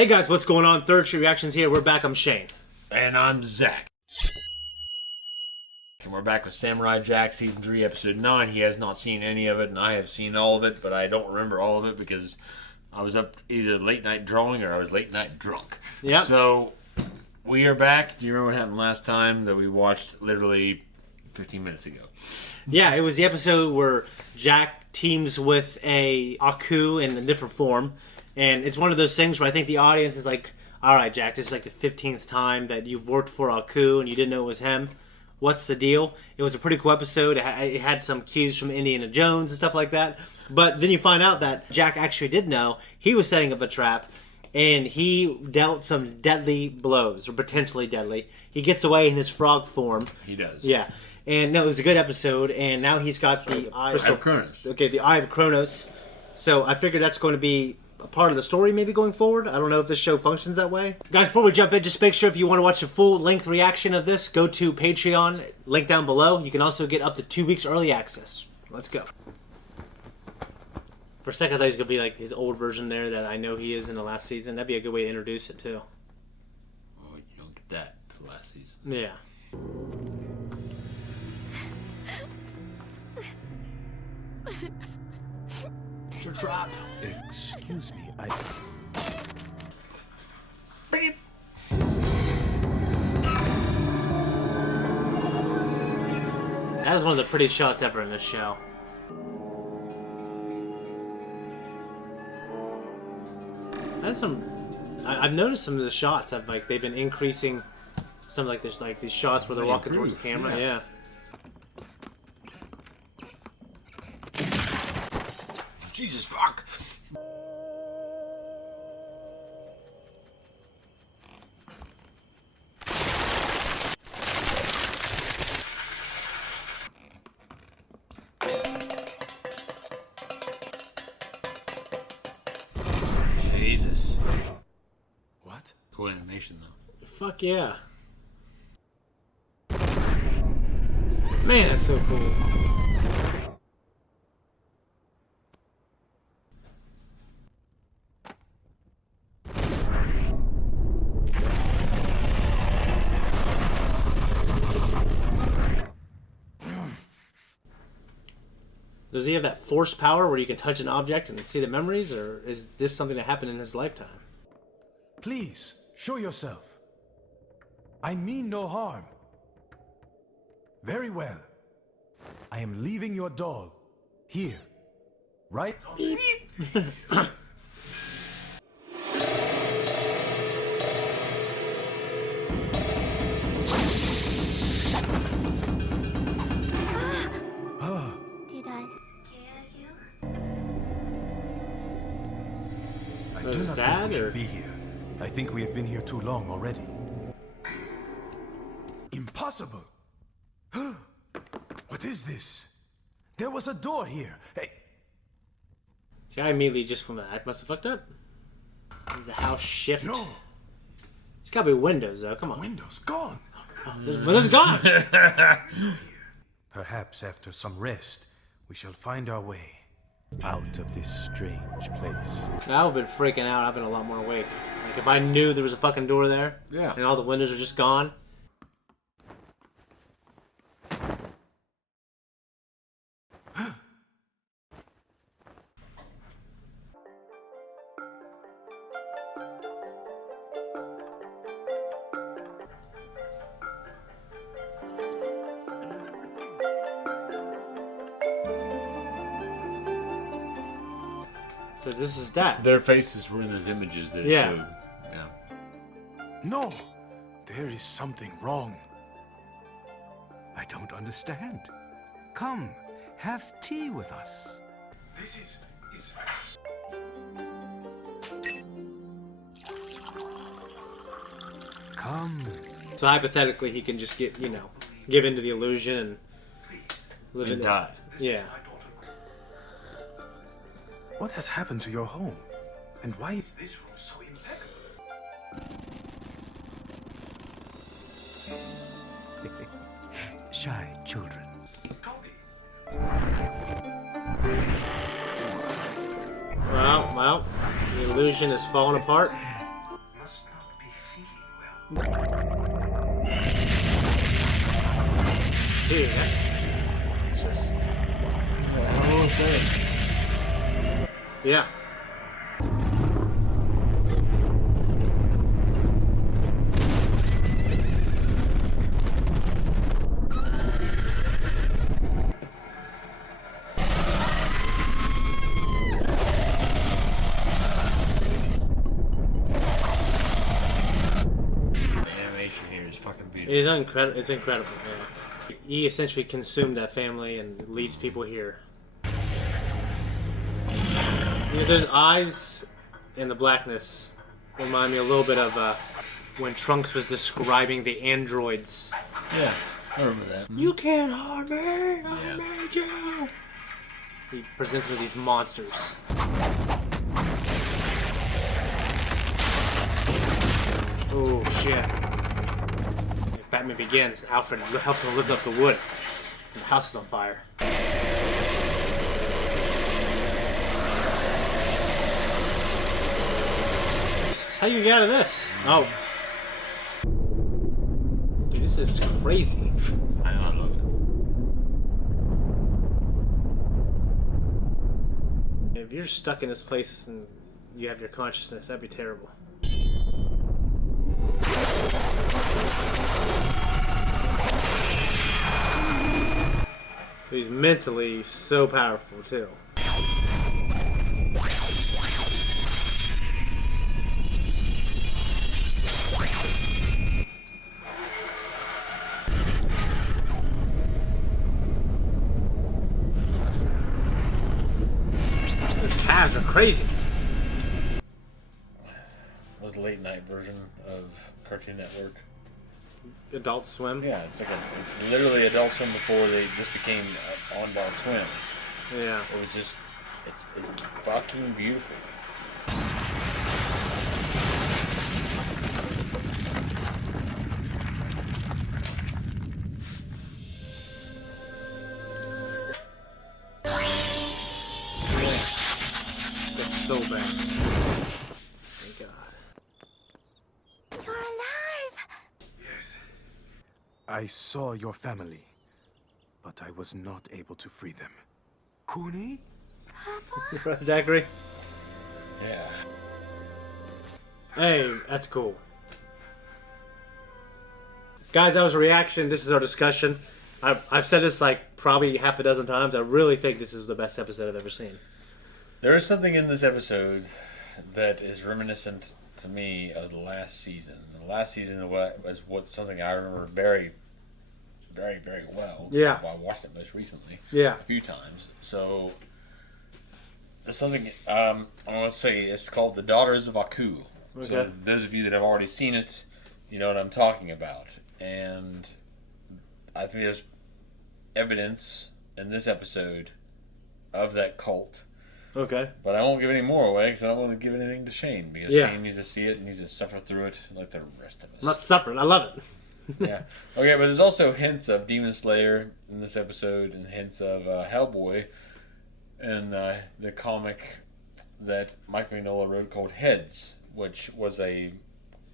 Hey guys, what's going on? Third Street Reactions here. We're back. I'm Shane. And I'm Zack. And we're back with Samurai Jack Season 3, Episode 9. He has not seen any of it, and I have seen all of it, but I don't remember all of it because I was up either late night drawing or I was late night drunk. Yep. So, we are back. Do you remember what happened last time that we watched literally 15 minutes ago? Yeah, it was the episode where Jack teams with a Aku in a different form. And it's one of those things where I think the audience is like, alright, Jack, this is like the 15th time that you've worked for Aku and you didn't know it was him. What's the deal? It was a pretty cool episode. It had some cues from Indiana Jones and stuff like that. But then you find out that Jack actually did know. He was setting up a trap, and he dealt some deadly blows, or potentially deadly. He gets away in his frog form. He does. Yeah. And no, it was a good episode, and now he's got the Eye of Kronos. Okay, the Eye of Kronos. So I figured that's going to be a part of the story maybe going forward. I don't know if this show functions that way. Guys, before we jump in, just make sure if you want to watch a full-length reaction of this, go to Patreon, link down below. You can also get up to 2 weeks early access. Let's go. For a second, I thought he was going to be like his old version there that I know he is in the last season. That'd be a good way to introduce it, too. Oh, you don't get that for last season. Yeah. It's your trap. Excuse me, That was one of the prettiest shots ever in this show. That's some. I've noticed some of the shots have like they've been increasing. Some like there's like these shots where they're walking towards the camera. Yeah. Jesus fuck! Jesus. What? Cool animation though. Fuck yeah. Man, that's so cool. Does he have that force power where you can touch an object and see the memories, or is this something that happened in his lifetime? Please, show yourself. I mean no harm. Very well. I am leaving your doll. Here. Right? I do not think we should be here. I think we have been here too long already. Impossible! What is this? There was a door here. Hey. See, I immediately just from that, I must have fucked up. Does the house shift? No. There's gotta be windows though, come on. Windows gone. Oh, there's windows gone! Perhaps after some rest, we shall find our way out of this strange place. I would have been freaking out. I've been a lot more awake. Like if I knew there was a fucking door there, yeah, and all the windows are just gone. So this is that. Their faces were in those images that it Yeah. showed. Yeah. No! There is something wrong. I don't understand. Come, have tea with us. This is... Come. So hypothetically, he can just get, give into the illusion and live in And it. die. Yeah. What has happened to your home? And why is this room so impeccable? Shy children. Well, the illusion is falling apart. Dude, that's just... Yeah. It's incredible, man. He essentially consumed that family and leads people here. Those eyes and the blackness remind me a little bit of when Trunks was describing the androids. Yeah, I remember that. You can't harm me! I made you! He presents with these monsters. Oh, shit. Batman Begins, Alfred helps him lift up the wood. And the house is on fire. How you get out of this? Oh. Dude, this is crazy. I love it. If you're stuck in this place and you have your consciousness, that'd be terrible. He's mentally so powerful, too. These calves are crazy. It was a late night version of Cartoon Network. Adult Swim? Yeah, it's literally Adult Swim before they just became on Adult Swim. Yeah. It was just, it's fucking beautiful. That's so bad. Thank God. You're alive! Yes. I saw your family, but I was not able to free them. Cooney? Zachary? Yeah. Hey, that's cool. Guys, that was a reaction. This is our discussion. I've said this like probably half a dozen times. I really think this is the best episode I've ever seen. There is something in this episode that is reminiscent to me of the last season. The last season was something I remember very, very, very well. Yeah. I watched it most recently. Yeah. A few times. So there's something I want to say. It's called The Daughters of Aku. Okay. So those of you that have already seen it, you know what I'm talking about. And I think there's evidence in this episode of that cult. Okay. But I won't give any more away because I don't want to give anything to Shane. Because Yeah. Shane needs to see it and needs to suffer through it like the rest of us. I'm not suffering. I love it. Yeah. Okay, but there's also hints of Demon Slayer in this episode and hints of Hellboy in the comic that Mike Mignola wrote called Heads, which was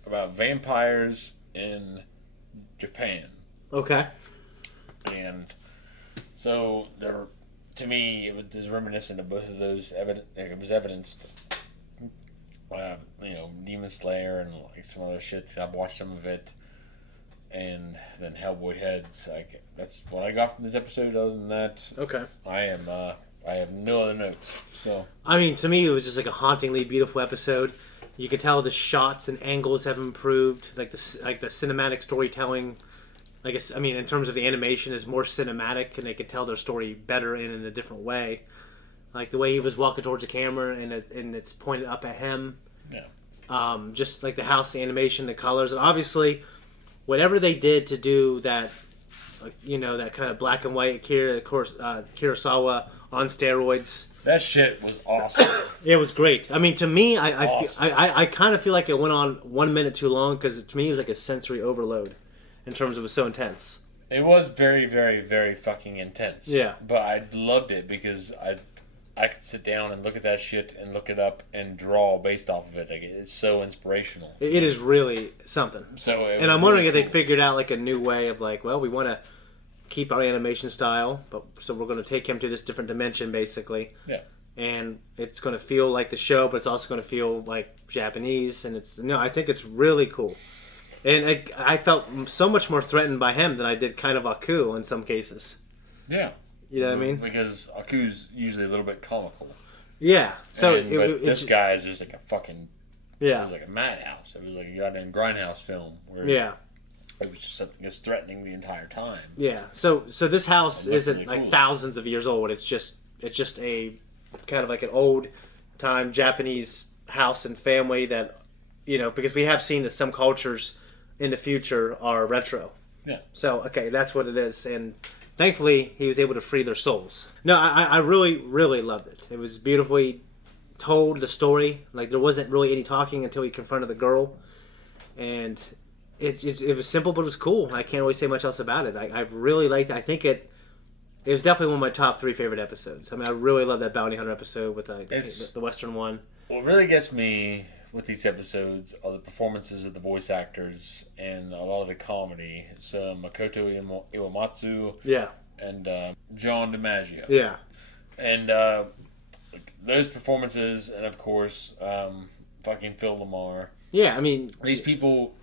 about vampires in Japan. Okay. And so to me, it was reminiscent of both of those. It was evidenced, Demon Slayer and like some other shit. I've watched some of it, and then Hellboy Heads. That's what I got from this episode. Other than that, Okay. I have no other notes. So I mean, to me, it was just like a hauntingly beautiful episode. You could tell the shots and angles have improved. Like the cinematic storytelling. In terms of the animation, is more cinematic, and they could tell their story better in a different way. Like the way he was walking towards the camera, and it's pointed up at him. yeah, Just like the house, the animation, the colors, and obviously, whatever they did to do that, that kind of black and white Kurosawa on steroids. that shit was awesome. It was great. I mean, to me, Awesome. I kind of feel like it went on 1 minute too long because to me it was like a sensory overload. In terms of it was so intense. It was very, very, very fucking intense. Yeah. But I loved it because I could sit down and look at that shit and look it up and draw based off of it. Like, it's so inspirational. It is really something. So, and I'm wondering if they figured out like a new way of like, well, we want to keep our animation style, but so we're going to take him to this different dimension, basically. Yeah. And it's going to feel like the show, but it's also going to feel like Japanese. And I think it's really cool. And I felt so much more threatened by him than I did kind of Aku in some cases. Yeah. You know what I mean? Because Aku's usually a little bit comical. Yeah. So but this guy is just like a fucking... Yeah. It was like a madhouse. It was like a goddamn grindhouse film. Where it was just something that's threatening the entire time. Yeah. So this house isn't really like cool. thousands of years old. It's just a kind of like an old time Japanese house and family that, because we have seen that some cultures in the future are retro. Yeah. So, okay, that's what it is. And thankfully, he was able to free their souls. No, I really, really loved it. It was beautifully told, the story. Like, there wasn't really any talking until he confronted the girl. And it was simple, but it was cool. I can't really say much else about it. I really liked it. I think it was definitely one of my top 3 favorite episodes. I mean, I really love that Bounty Hunter episode with the Western one. What really gets me with these episodes are the performances of the voice actors and a lot of the comedy. So Makoto Iwamatsu and John DiMaggio. Yeah. And those performances, and of course, fucking Phil Lamar. Yeah, I mean... These people...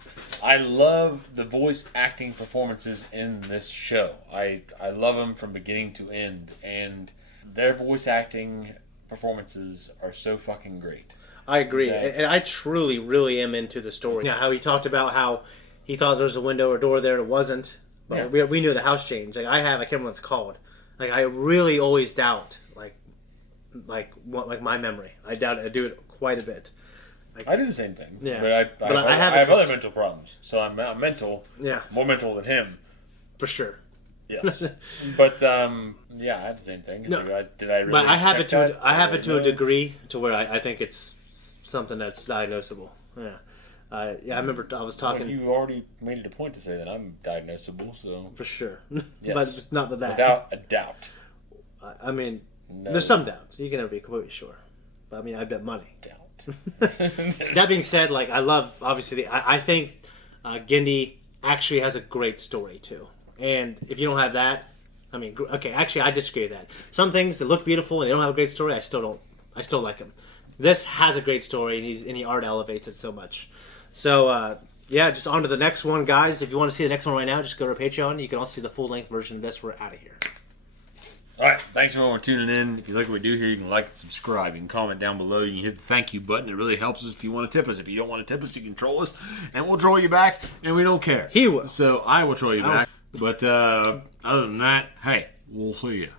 I love the voice acting performances in this show. I love them from beginning to end. And their voice acting performances are so fucking great. I agree. And I truly, really am into the story. How he talked about how he thought there was a window or door there, and it wasn't. But we knew the house changed. Like, I can't remember what it's called. Like, I really always doubt, like my memory. I do it quite a bit. I do the same thing. Yeah. But I have other mental problems. So I'm mental. Yeah. More mental than him. For sure. Yes. But, yeah, I have the same thing. No. Did I really But I have it expect that? I have it to a degree to where I think it's something that's diagnosable. Yeah. I remember I was talking... Well, you already made it a point to say that I'm diagnosable, so... For sure. Yes. But it's not that. Without a doubt. I mean, No there's some doubts. You can never be completely sure. But I mean, I bet money. doubt. That being said, like, I love, obviously, I think Gindi actually has a great story, too. And if you don't have that, I mean, okay, actually, I disagree with that. Some things that look beautiful and they don't have a great story, I still like them. This has a great story, and the art elevates it so much. So, yeah, just on to the next one, guys. If you want to see the next one right now, just go to our Patreon. You can also see the full-length version of this. We're out of here. Alright, thanks everyone for tuning in. If you like what we do here, you can like and subscribe. You can comment down below. You can hit the thank you button. It really helps us if you want to tip us. If you don't want to tip us, you can troll us, and we'll troll you back, and we don't care. He will. So I will troll you back. But other than that, hey, we'll see you.